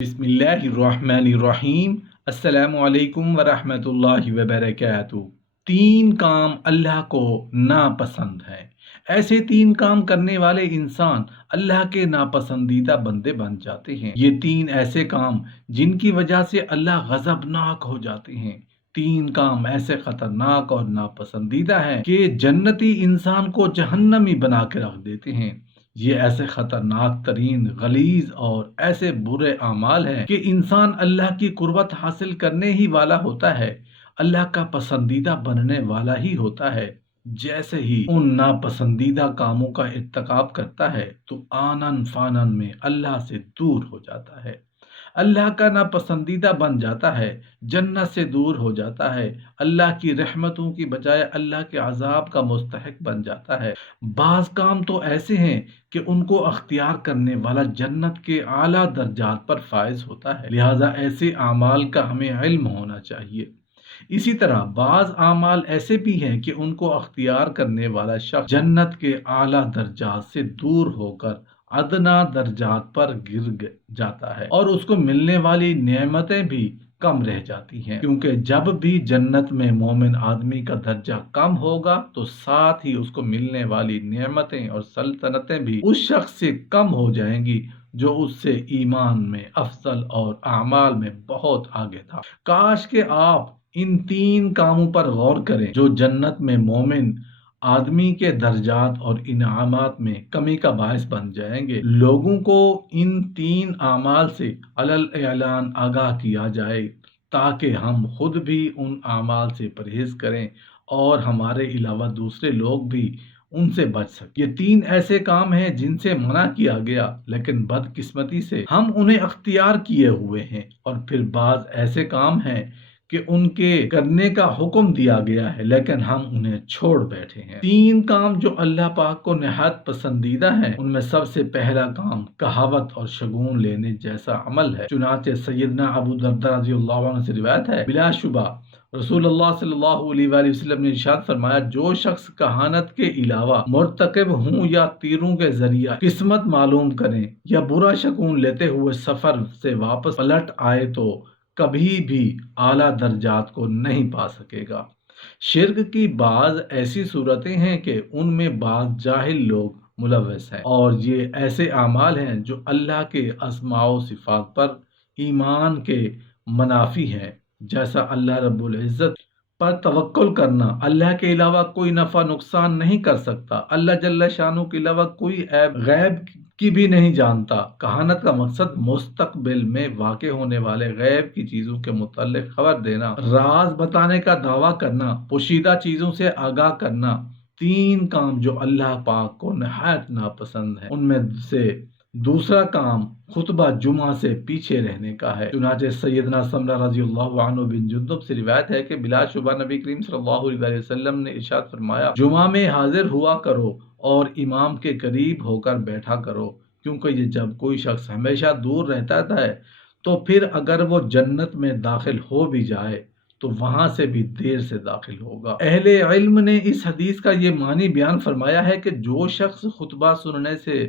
بسم اللہ الرحمن الرحیم۔ السلام علیکم ورحمۃ اللہ وبرکاتہ۔ تین کام اللہ کو ناپسند ہیں۔ ایسے تین کام کرنے والے انسان اللہ کے ناپسندیدہ بندے بن جاتے ہیں۔ یہ تین ایسے کام جن کی وجہ سے اللہ غضبناک ہو جاتے ہیں۔ تین کام ایسے خطرناک اور ناپسندیدہ ہیں کہ جنتی انسان کو جہنمی بنا کے رکھ دیتے ہیں۔ یہ ایسے خطرناک ترین، غلیظ اور ایسے برے اعمال ہیں کہ انسان اللہ کی قربت حاصل کرنے ہی والا ہوتا ہے، اللہ کا پسندیدہ بننے والا ہی ہوتا ہے۔ جیسے ہی ان ناپسندیدہ کاموں کا ارتکاب کرتا ہے تو آنن فانن میں اللہ سے دور ہو جاتا ہے، اللہ کا ناپسندیدہ بن جاتا ہے، جنت سے دور ہو جاتا ہے، اللہ کی رحمتوں کی بجائے اللہ کے عذاب کا مستحق بن جاتا ہے۔ بعض کام تو ایسے ہیں کہ ان کو اختیار کرنے والا جنت کے اعلیٰ درجات پر فائز ہوتا ہے، لہذا ایسے اعمال کا ہمیں علم ہونا چاہیے۔ اسی طرح بعض اعمال ایسے بھی ہیں کہ ان کو اختیار کرنے والا شخص جنت کے اعلیٰ درجات سے دور ہو کر ادنا درجات پر گر جاتا ہے اور اس کو ملنے والی نعمتیں بھی کم رہ جاتی ہیں، کیونکہ جب بھی جنت میں مومن آدمی کا درجہ کم ہوگا تو ساتھ ہی اس کو ملنے والی نعمتیں اور سلطنتیں بھی اس شخص سے کم ہو جائیں گی جو اس سے ایمان میں افضل اور اعمال میں بہت آگے تھا۔ کاش کہ آپ ان تین کاموں پر غور کریں جو جنت میں مومن آدمی کے درجات اور انعامات میں کمی کا باعث بن جائیں گے۔ لوگوں کو ان تین اعمال سے علل اعلان آگاہ کیا جائے تاکہ ہم خود بھی ان اعمال سے پرہیز کریں اور ہمارے علاوہ دوسرے لوگ بھی ان سے بچ سکیں۔ یہ تین ایسے کام ہیں جن سے منع کیا گیا، لیکن بدقسمتی سے ہم انہیں اختیار کیے ہوئے ہیں، اور پھر بعض ایسے کام ہیں کہ ان کے کرنے کا حکم دیا گیا ہے لیکن ہم انہیں چھوڑ بیٹھے ہیں۔ تین کام جو اللہ پاک کو نہایت پسندیدہ ہیں، ان میں سب سے پہلا کام کہاوت اور شگون لینے جیسا عمل ہے۔ چنانچہ سیدنا ابو درداء رضی اللہ عنہ سے روایت ہے، بلا شبہ رسول اللہ صلی اللہ علیہ وآلہ وسلم نے ارشاد فرمایا، جو شخص کہانت کے علاوہ مرتکب ہوں یا تیروں کے ذریعہ قسمت معلوم کریں یا برا شگون لیتے ہوئے سفر سے واپس پلٹ آئے تو کبھی بھی اعلیٰ درجات کو نہیں پا سکے گا۔ شرک کی بعض ایسی صورتیں ہیں کہ ان میں بعض جاہل لوگ ملوث ہیں، اور یہ ایسے اعمال ہیں جو اللہ کے اسماء و صفات پر ایمان کے منافی ہیں، جیسا اللہ رب العزت پر توکل کرنا، اللہ کے علاوہ کوئی نفع نقصان نہیں کر سکتا، اللہ جل شانہ کے علاوہ کوئی عیب غیب کی بھی نہیں جانتا۔ کہانت کا مقصد مستقبل میں واقع ہونے والے غیب کی چیزوں کے متعلق خبر دینا، راز بتانے کا دعویٰ کرنا، پوشیدہ چیزوں سے آگاہ کرنا۔ تین کام جو اللہ پاک کو نہایت ناپسند ہیں، ان میں سے دوسرا کام خطبہ جمعہ سے پیچھے رہنے کا ہے۔ چنانچہ سیدنا سمرہ رضی اللہ عنہ بن جندب سے روایت ہے کہ بلا شبہ نبی کریم صلی اللہ علیہ وسلم نے ارشاد فرمایا، جمعہ میں حاضر ہوا کرو اور امام کے قریب ہو کر بیٹھا کرو، کیونکہ یہ جب کوئی شخص ہمیشہ دور رہتا ہے تو پھر اگر وہ جنت میں داخل ہو بھی جائے تو وہاں سے بھی دیر سے داخل ہوگا۔ اہل علم نے اس حدیث کا یہ معنی بیان فرمایا ہے کہ جو شخص خطبہ سننے سے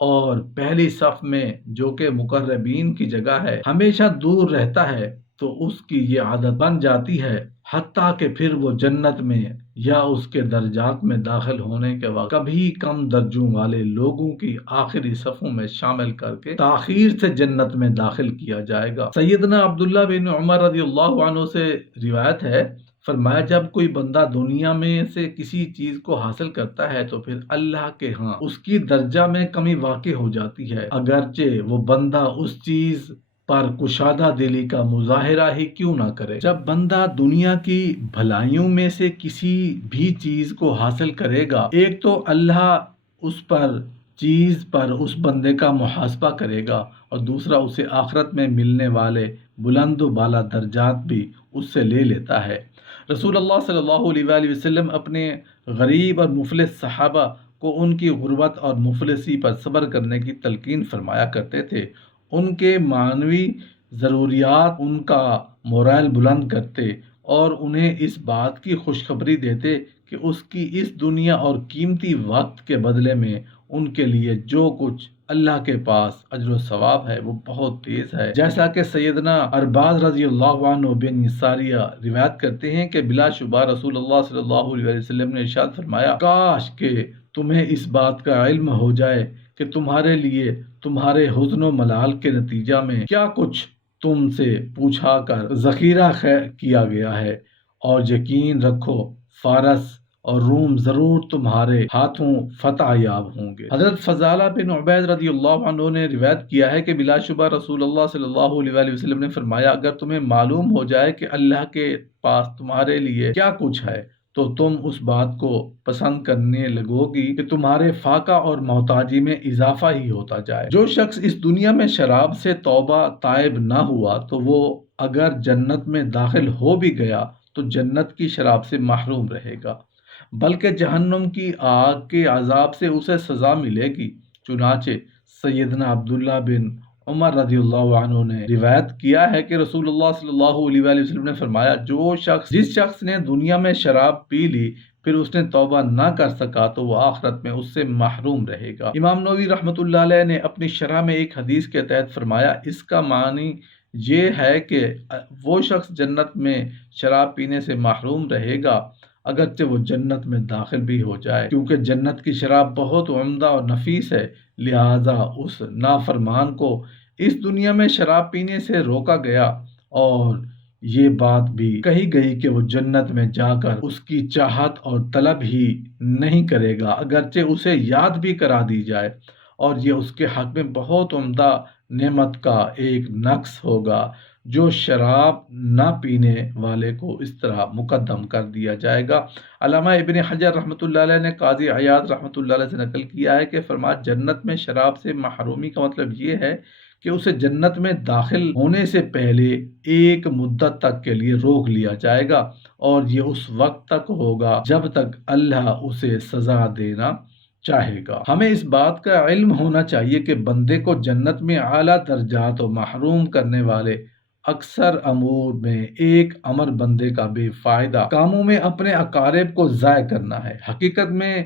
اور پہلی صف میں جو کہ مقربین کی جگہ ہے ہمیشہ دور رہتا ہے تو اس کی یہ عادت بن جاتی ہے، حتیٰ کہ پھر وہ جنت میں یا اس کے درجات میں داخل ہونے کے وقت کبھی کم درجوں والے لوگوں کی آخری صفوں میں شامل کر کے تاخیر سے جنت میں داخل کیا جائے گا۔ سیدنا عبداللہ بن عمر رضی اللہ عنہ سے روایت ہے، فرمایا جب کوئی بندہ دنیا میں سے کسی چیز کو حاصل کرتا ہے تو پھر اللہ کے ہاں اس کی درجہ میں کمی واقع ہو جاتی ہے، اگرچہ وہ بندہ اس چیز پر کشادہ دلی کا مظاہرہ ہی کیوں نہ کرے۔ جب بندہ دنیا کی بھلائیوں میں سے کسی بھی چیز کو حاصل کرے گا، ایک تو اللہ اس چیز پر اس بندے کا محاسبہ کرے گا، اور دوسرا اسے آخرت میں ملنے والے بلند و بالا درجات بھی اس سے لے لیتا ہے۔ رسول اللہ صلی اللہ علیہ وآلہ وسلم اپنے غریب اور مفلس صحابہ کو ان کی غربت اور مفلسی پر صبر کرنے کی تلقین فرمایا کرتے تھے۔ ان کے معنوی ضروریات ان کا مورال بلند کرتے اور انہیں اس بات کی خوشخبری دیتے کہ اس کی اس دنیا اور قیمتی وقت کے بدلے میں ان کے لیے جو کچھ اللہ کے پاس اجر و ثواب ہے وہ بہت تیز ہے۔ جیسا کہ سیدنا ارباز رضی اللہ عنہ بن ساریہ روایت کرتے ہیں کہ بلا شبہ رسول اللہ صلی اللہ علیہ وسلم نے ارشاد فرمایا، کاش کہ تمہیں اس بات کا علم ہو جائے کہ تمہارے لیے تمہارے حزن و ملال کے نتیجہ میں کیا کچھ تم سے پوچھا کر ذخیرہ کیا گیا ہے، اور یقین رکھو فارس اور روم ضرور تمہارے ہاتھوں فتح یاب ہوں گے۔ حضرت فضالہ بن عبید رضی اللہ عنہ نے روایت کیا ہے کہ بلا شبہ رسول اللہ صلی اللہ علیہ وسلم نے فرمایا، اگر تمہیں معلوم ہو جائے کہ اللہ کے پاس تمہارے لیے کیا کچھ ہے تو تم اس بات کو پسند کرنے لگو گی کہ تمہارے فاقہ اور محتاجی میں اضافہ ہی ہوتا جائے۔ جو شخص اس دنیا میں شراب سے توبہ طائب نہ ہوا تو وہ اگر جنت میں داخل ہو بھی گیا تو جنت کی شراب سے محروم رہے گا، بلکہ جہنم کی آگ کے عذاب سے اسے سزا ملے گی۔ چنانچہ سیدنا عبداللہ بن عمر رضی اللہ عنہ نے روایت کیا ہے کہ رسول اللہ صلی اللہ علیہ وسلم نے فرمایا، جس شخص نے دنیا میں شراب پی لی پھر اس نے توبہ نہ کر سکا تو وہ آخرت میں اس سے محروم رہے گا۔ امام نووی رحمۃ اللہ علیہ نے اپنی شرح میں ایک حدیث کے تحت فرمایا، اس کا معنی یہ ہے کہ وہ شخص جنت میں شراب پینے سے محروم رہے گا اگرچہ وہ جنت میں داخل بھی ہو جائے، کیونکہ جنت کی شراب بہت عمدہ اور نفیس ہے، لہذا اس نافرمان کو اس دنیا میں شراب پینے سے روکا گیا، اور یہ بات بھی کہی گئی کہ وہ جنت میں جا کر اس کی چاہت اور طلب ہی نہیں کرے گا اگرچہ اسے یاد بھی کرا دی جائے، اور یہ اس کے حق میں بہت عمدہ نعمت کا ایک نقص ہوگا جو شراب نہ پینے والے کو اس طرح مقدم کر دیا جائے گا۔ علامہ ابن حجر رحمۃ اللہ علیہ نے قاضی عیاض رحمۃ اللہ علیہ سے نقل کیا ہے کہ فرمایا، جنت میں شراب سے محرومی کا مطلب یہ ہے کہ اسے جنت میں داخل ہونے سے پہلے ایک مدت تک کے لیے روک لیا جائے گا، اور یہ اس وقت تک ہوگا جب تک اللہ اسے سزا دینا چاہے گا۔ ہمیں اس بات کا علم ہونا چاہیے کہ بندے کو جنت میں اعلیٰ درجات و محروم کرنے والے اکثر امور میں ایک امر بندے کا بے فائدہ کاموں میں اپنے اقارب کو ضائع کرنا ہے۔ حقیقت میں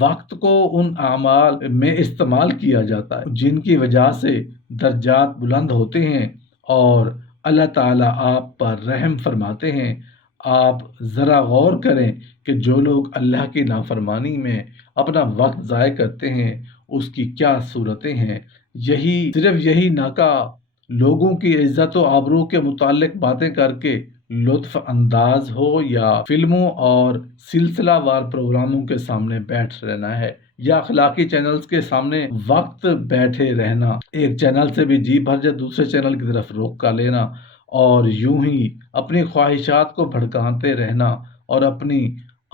وقت کو ان اعمال میں استعمال کیا جاتا ہے جن کی وجہ سے درجات بلند ہوتے ہیں اور اللہ تعالیٰ آپ پر رحم فرماتے ہیں۔ آپ ذرا غور کریں کہ جو لوگ اللہ کی نافرمانی میں اپنا وقت ضائع کرتے ہیں اس کی کیا صورتیں ہیں۔ صرف یہی ناکا لوگوں کی عزت و آبرو کے متعلق باتیں کر کے لطف انداز ہو، یا فلموں اور سلسلہ وار پروگراموں کے سامنے بیٹھ رہنا ہے، یا اخلاقی چینلز کے سامنے وقت بیٹھے رہنا، ایک چینل سے بھی جی بھر جائے دوسرے چینل کی طرف رخ کر لینا، اور یوں ہی اپنی خواہشات کو بھڑکاتے رہنا، اور اپنی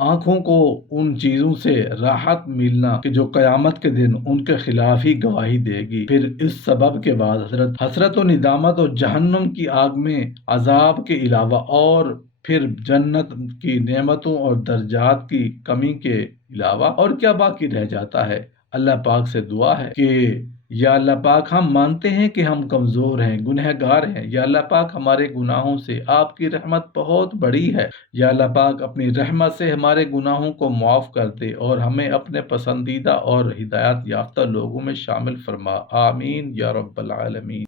آنکھوں کو ان چیزوں سے راحت ملنا کہ جو قیامت کے دن ان کے خلاف ہی گواہی دے گی۔ پھر اس سبب کے بعد حسرت و ندامت اور جہنم کی آگ میں عذاب کے علاوہ اور پھر جنت کی نعمتوں اور درجات کی کمی کے علاوہ اور کیا باقی رہ جاتا ہے؟ اللہ پاک سے دعا ہے کہ یا اللہ پاک، ہم مانتے ہیں کہ ہم کمزور ہیں، گنہگار ہیں، یا اللہ پاک ہمارے گناہوں سے آپ کی رحمت بہت بڑی ہے، یا اللہ پاک اپنی رحمت سے ہمارے گناہوں کو معاف کر دے اور ہمیں اپنے پسندیدہ اور ہدایت یافتہ لوگوں میں شامل فرما، آمین یا رب العالمین۔